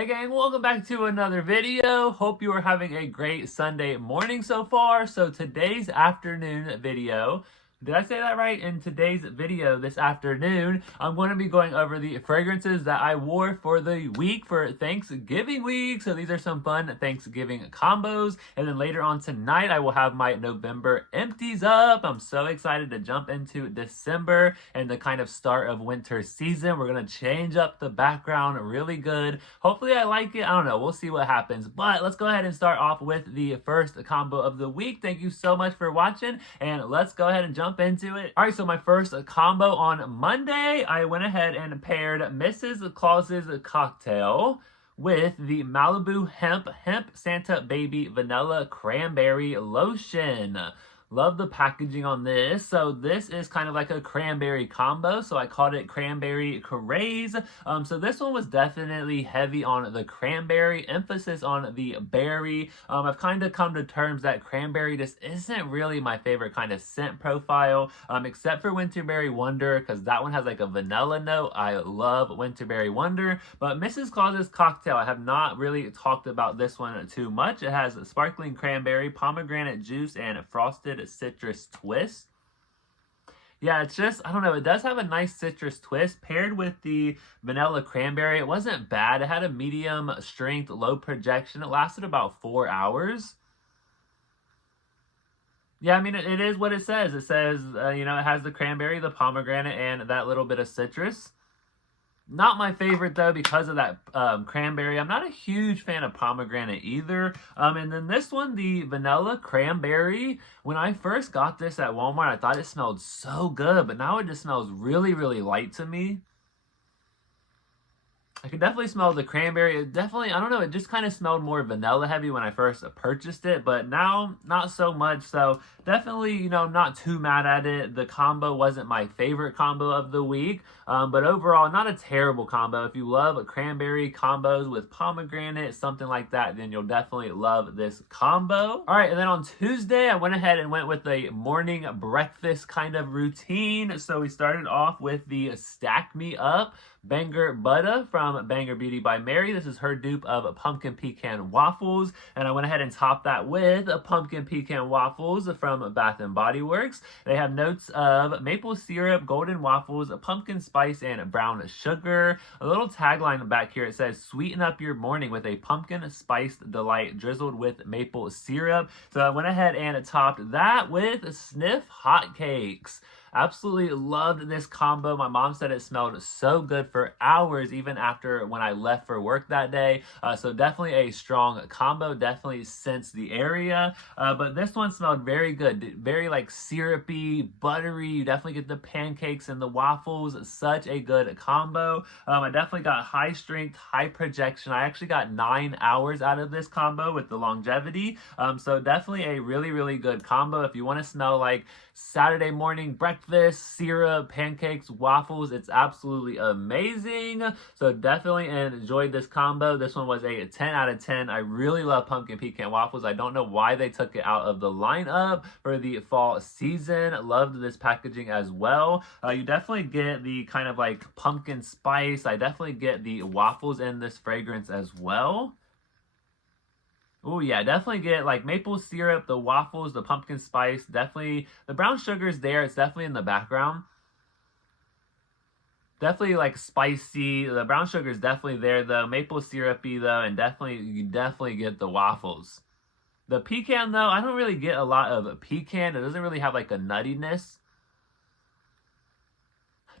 Hey gang, welcome back to another video. Hope you are having a great Sunday morning so far. So today's afternoon video, did I say that right? In today's video this afternoon, I'm going to be going over the fragrances that I wore for the week for Thanksgiving week. So these are some fun Thanksgiving combos. And then later on tonight, I will have my November empties up. I'm so excited to jump into December and the kind of start of winter season. We're going to change up the background really good. Hopefully I like it. I don't know. We'll see what happens. But let's go ahead and start off with the first combo of the week. Thank you so much for watching. And let's go ahead and jump into it. All right, so my first combo on Monday, I went ahead and paired Mrs. Claus's cocktail with the Malibu Hemp Santa Baby Vanilla Cranberry Lotion. Love the packaging on this. So this is kind of like a cranberry combo. So I called it Cranberry Craze. So this one was definitely heavy on the cranberry, emphasis on the berry. I've kind of come to terms that cranberry just isn't really my favorite kind of scent profile, except for Winterberry Wonder, because that one has like a vanilla note. I love Winterberry Wonder. But Mrs. Claus's cocktail, I have not really talked about this one too much. It has sparkling cranberry, pomegranate juice, and frosted citrus twist. Yeah, it's just, I don't know, it does have a nice citrus twist paired with the vanilla cranberry. It wasn't bad. It had a medium strength, low projection. It lasted about 4 hours. Yeah, I mean, it is what it says. It says, it has the cranberry, the pomegranate, and that little bit of citrus. Not my favorite, though, because of that cranberry. I'm not a huge fan of pomegranate either. And then this one, the vanilla cranberry, when I first got this at Walmart, I thought it smelled so good, but now it just smells really, really light to me. I can definitely smell the cranberry. It definitely, I don't know, it just kind of smelled more vanilla heavy when I first purchased it, but now not so much. So definitely, not too mad at it. The combo wasn't my favorite combo of the week, but overall, not a terrible combo. If you love cranberry combos with pomegranate, something like that, then you'll definitely love this combo. All right, and then on Tuesday, I went ahead and went with a morning breakfast kind of routine. So we started off with the Stack Me Up Banger Butter from Banger Beauty by Mary. This is her dupe of pumpkin pecan waffles, and I went ahead and topped that with a pumpkin pecan waffles from Bath and Body Works. They have notes of maple syrup, golden waffles, pumpkin spice, and brown sugar. A little tagline back here, it says, "Sweeten up your morning with a pumpkin spiced delight drizzled with maple syrup." So I went ahead and topped that with Sniff hotcakes. Absolutely loved this combo. My mom said it smelled so good for hours, even after when I left for work that day. So definitely a strong combo, definitely scents the area. But this one smelled very good, very like syrupy, buttery. You definitely get the pancakes and the waffles. Such a good combo. I definitely got high strength, high projection. I actually got 9 hours out of this combo with the longevity. So definitely a really, really good combo. If you want to smell like Saturday morning breakfast, syrup, pancakes, waffles, it's absolutely amazing. So definitely enjoyed this combo. This one was a 10 out of 10. I really love pumpkin pecan waffles. I don't know why they took it out of the lineup for the fall season. Loved this packaging as well. You definitely get the kind of like pumpkin spice. I definitely get the waffles in this fragrance as well. Oh yeah, definitely get like maple syrup, the waffles, the pumpkin spice, definitely the brown sugar is there. It's definitely in the background. Definitely like spicy. The brown sugar is definitely there though. Maple syrupy though, and you definitely get the waffles. The pecan though, I don't really get a lot of pecan. It doesn't really have like a nuttiness.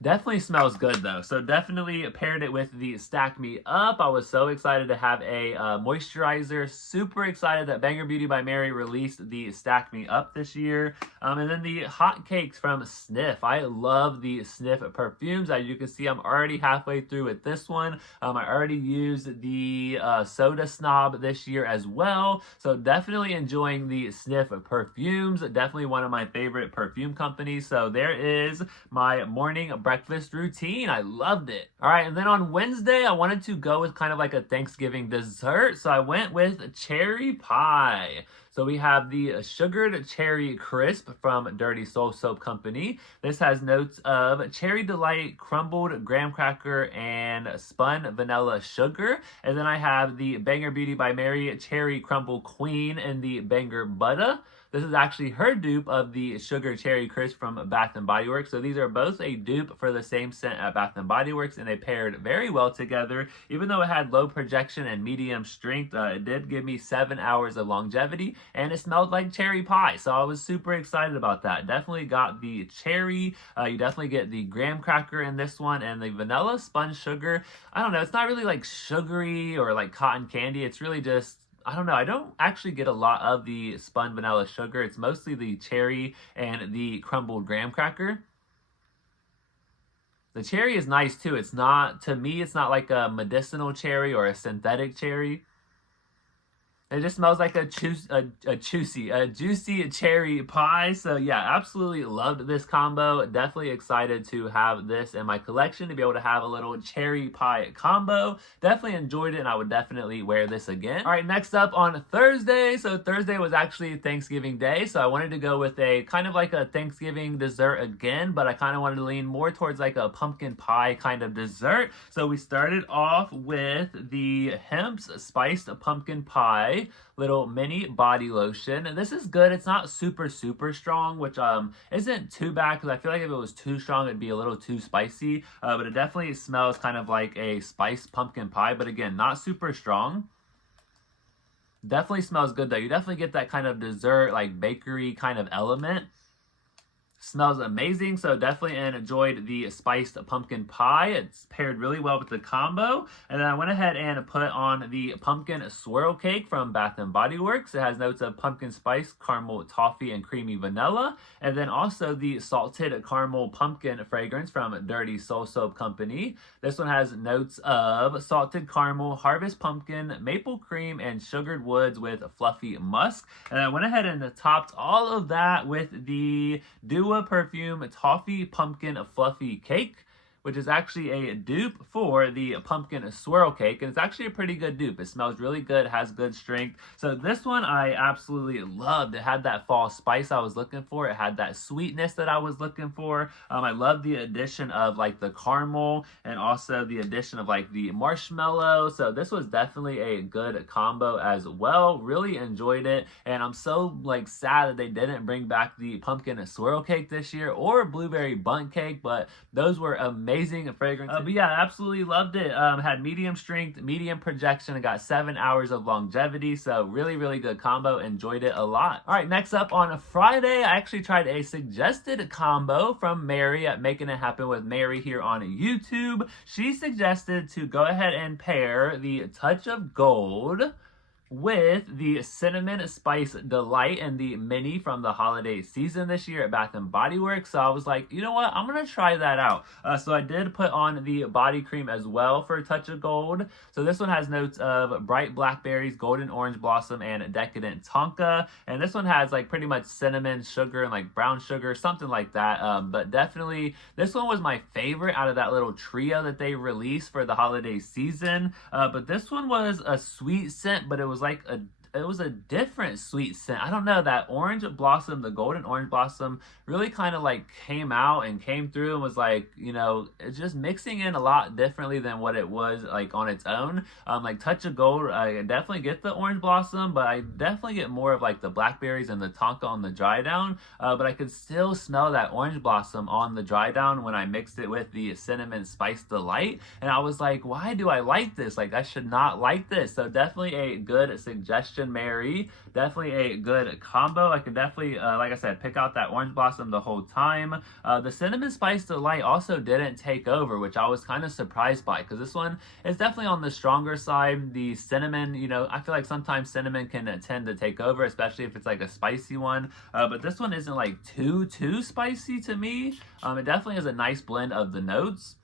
Definitely smells good though. So definitely paired it with the Stack Me Up. I was so excited to have a moisturizer. Super excited that Banger Beauty by Mary released the Stack Me Up this year. And then the hot cakes from Sniff. I love the Sniff perfumes. As you can see, I'm already halfway through with this one. I already used the Soda Snob this year as well. So definitely enjoying the Sniff perfumes. Definitely one of my favorite perfume companies. So there is my morning breakfast routine. I loved it. All right, and then on Wednesday, I wanted to go with kind of like a Thanksgiving dessert, so I went with cherry pie. So we have the Sugared Cherry Crisp from Dirty Soul Soap Company. This has notes of Cherry Delight, crumbled graham cracker, and spun vanilla sugar. And then I have the Banger Beauty by Mary Cherry Crumble Queen in the Banger Butter. This is actually her dupe of the Sugar Cherry Crisp from Bath & Body Works. So these are both a dupe for the same scent at Bath & Body Works, and they paired very well together. Even though it had low projection and medium strength, it did give me 7 hours of longevity, and it smelled like cherry pie. So I was super excited about that. Definitely got the cherry. You definitely get the graham cracker in this one, and the vanilla spun sugar. I don't know. It's not really like sugary or like cotton candy. It's really just, I don't know. I don't actually get a lot of the spun vanilla sugar. It's mostly the cherry and the crumbled graham cracker. The cherry is nice too. It's not, to me, it's not like a medicinal cherry or a synthetic cherry. It just smells like a juicy cherry pie. So yeah, absolutely loved this combo. Definitely excited to have this in my collection, to be able to have a little cherry pie combo. Definitely enjoyed it, and I would definitely wear this again. All right, next up on Thursday. So Thursday was actually Thanksgiving Day, so I wanted to go with a kind of like a Thanksgiving dessert again, but I kind of wanted to lean more towards like a pumpkin pie kind of dessert. So we started off with the Hemp's Spiced Pumpkin Pie little mini body lotion, and this is good. It's not super strong, which isn't too bad, because I feel like if it was too strong it'd be a little too spicy, but it definitely smells kind of like a spiced pumpkin pie, but again, not super strong. Definitely smells good though. You definitely get that kind of dessert, like bakery kind of element. Smells amazing, so definitely enjoyed the spiced pumpkin pie. It's paired really well with the combo. And then I went ahead and put on the pumpkin swirl cake from Bath & Body Works. It has notes of pumpkin spice, caramel, toffee, and creamy vanilla. And then also the salted caramel pumpkin fragrance from Dirty Soul Soap Company. This one has notes of salted caramel, harvest pumpkin, maple cream, and sugared woods with fluffy musk. And I went ahead and topped all of that with the Dua Perfume Toffee Pumpkin Fluffy Cake, which is actually a dupe for the pumpkin swirl cake, and it's actually a pretty good dupe. It smells really good, has good strength. So this one I absolutely loved. It had that fall spice I was looking for. It had that sweetness that I was looking for. I love the addition of like the caramel, and also the addition of like the marshmallow. So this was definitely a good combo as well. Really enjoyed it, and I'm so like sad that they didn't bring back the pumpkin swirl cake this year, or blueberry bundt cake, but those were amazing fragrance. But yeah, absolutely loved it. Had medium strength, medium projection, and got 7 hours of longevity. So really good combo. Enjoyed it a lot. All right, next up on a Friday, I actually tried a suggested combo from Mary at Making It Happen with Mary here on YouTube. She suggested to go ahead and pair the Touch of Gold with the Cinnamon Spice Delight and the mini from the holiday season this year at Bath & Body Works. So I was like, you know what, I'm going to try that out. So I did put on the body cream as well for a Touch of Gold. So this one has notes of bright blackberries, golden orange blossom, and decadent tonka. And this one has like pretty much cinnamon, sugar, and like brown sugar, something like that. But definitely this one was my favorite out of that little trio that they released for the holiday season. But this one was a sweet scent, but it was like it was a different sweet scent. I don't know, that orange blossom, the golden orange blossom, really kind of like came out and came through and was like, you know, it's just mixing in a lot differently than what it was like on its own. Like Touch of Gold, I definitely get the orange blossom, but I definitely get more of like the blackberries and the tonka on the dry down. But I could still smell that orange blossom on the dry down when I mixed it with the Cinnamon Spice Delight. And I was like, why do I like this? Like, I should not like this. So definitely a good suggestion, Mary. Definitely a good combo. I could definitely, like I said, pick out that orange blossom the whole time. The Cinnamon Spice Delight also didn't take over, which I was kind of surprised by, because this one is definitely on the stronger side. The cinnamon, you know, I feel like sometimes cinnamon can tend to take over, especially if it's like a spicy one. But this one isn't like too spicy to me. It definitely has a nice blend of the notes.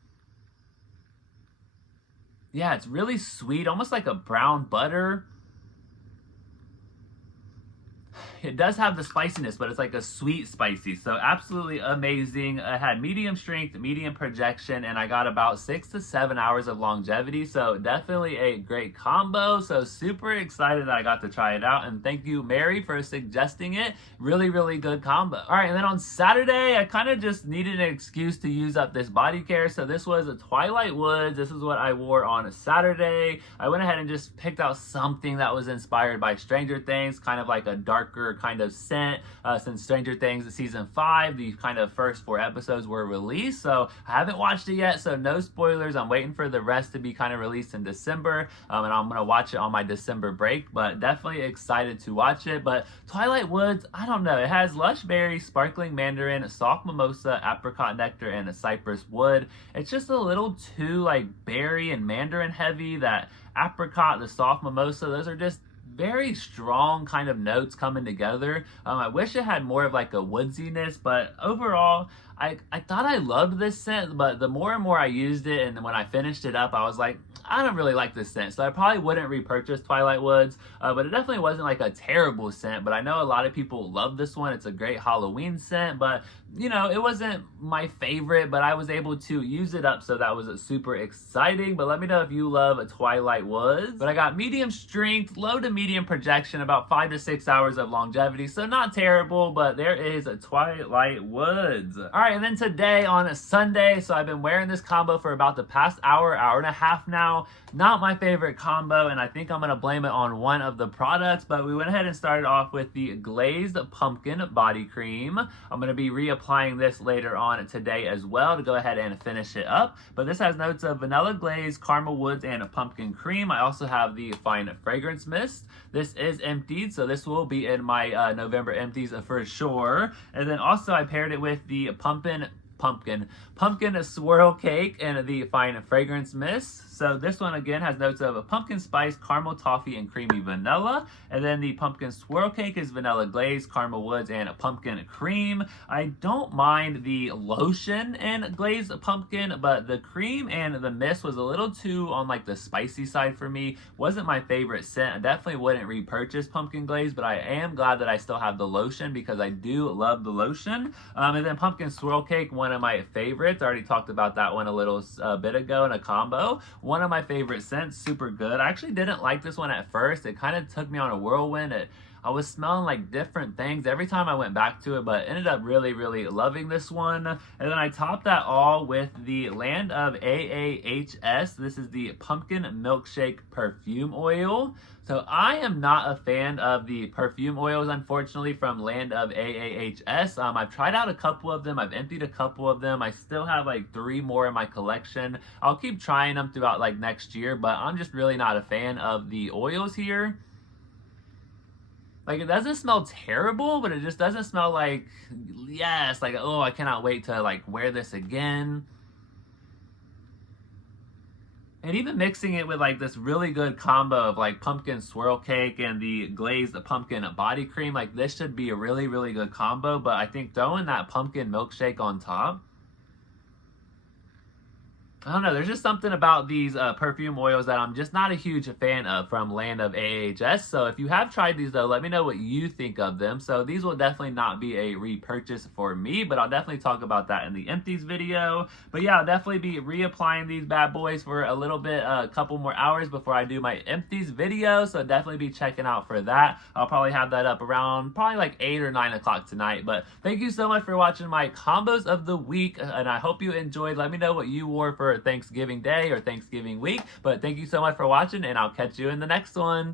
Yeah, it's really sweet, almost like a brown butter. it does have the spiciness, but it's like a sweet spicy. So absolutely amazing. It had medium strength, medium projection, and I got about 6 to 7 hours of longevity. So definitely a great combo. So super excited that I got to try it out. And thank you, Mary, for suggesting it. Really, really good combo. All right, and then on Saturday, I kind of just needed an excuse to use up this body care. So this was a Twilight Woods. This is what I wore on a Saturday. I went ahead and just picked out something that was inspired by Stranger Things, kind of like a darker kind of scent. Since Stranger Things season 5, the kind of first 4 episodes were released. So I haven't watched it yet, so no spoilers. I'm waiting for the rest to be kind of released in December, and I'm gonna watch it on my December break, but definitely excited to watch it. But Twilight Woods, I don't know, it has lush berry, sparkling mandarin, soft mimosa, apricot nectar, and a cypress wood. It's just a little too like berry and mandarin heavy. That apricot, the soft mimosa, those are just very strong kind of notes coming together. I wish it had more of like a woodsiness, but overall, I thought I loved this scent, but the more and more I used it, and when I finished it up, I was like, I don't really like this scent, so I probably wouldn't repurchase Twilight Woods, but it definitely wasn't like a terrible scent. But I know a lot of people love this one. It's a great Halloween scent, but you know, it wasn't my favorite, but I was able to use it up, so that was super exciting. But let me know if you love a Twilight Woods. But I got medium strength, low to medium projection, about 5 to 6 hours of longevity, so not terrible, but there is a Twilight Woods. All right, and then today on a Sunday, so I've been wearing this combo for about the past hour and a half now. Not my favorite combo, and I think I'm gonna blame it on one of the products, but we went ahead and started off with the Glazed Pumpkin Body Cream. I'm gonna be reapplying this later on today as well to go ahead and finish it up. But this has notes of vanilla glaze, caramel woods, and a pumpkin cream. I also have the Fine Fragrance Mist. This is emptied, so this will be in my November empties for sure. And then also I paired it with the pumpkin swirl cake and the Fine Fragrance Mist. So this one again has notes of a pumpkin spice, caramel toffee, and creamy vanilla. And then the pumpkin swirl cake is vanilla glaze, caramel woods, and a pumpkin cream. I don't mind the lotion and glazed pumpkin, but the cream and the mist was a little too on like the spicy side for me. Wasn't my favorite scent. I definitely wouldn't repurchase pumpkin glaze, but I am glad that I still have the lotion because I do love the lotion. And then pumpkin swirl cake, one of my favorites. I already talked about that one a little bit ago in a combo. One of my favorite scents, super good. I actually didn't like this one at first. It kind of took me on a whirlwind. I was smelling like different things every time I went back to it, but ended up really, really loving this one. And then I topped that all with the Land of AAHS. This is the Pumpkin Milkshake Perfume Oil. So I am not a fan of the perfume oils, unfortunately, from Land of AAHS. I've tried out a couple of them. I've emptied a couple of them. I still have like 3 more in my collection. I'll keep trying them throughout like next year, but I'm just really not a fan of the oils here. Like, it doesn't smell terrible, but it just doesn't smell like, yes, like, oh, I cannot wait to like wear this again. And even mixing it with like this really good combo of like pumpkin swirl cake and the glazed pumpkin body cream, like this should be a really, really good combo. But I think throwing that pumpkin milkshake on top, I don't know, there's just something about these perfume oils that I'm just not a huge fan of from Land of AHS. So if you have tried these though, let me know what you think of them. So these will definitely not be a repurchase for me, but I'll definitely talk about that in the empties video. But yeah, I'll definitely be reapplying these bad boys for a little bit, a couple more hours before I do my empties video. So definitely be checking out for that. I'll probably have that up around probably like 8 or 9 o'clock tonight. But thank you so much for watching my combos of the week, and I hope you enjoyed. Let me know what you wore for Thanksgiving Day or Thanksgiving week. But thank you so much for watching, and I'll catch you in the next one.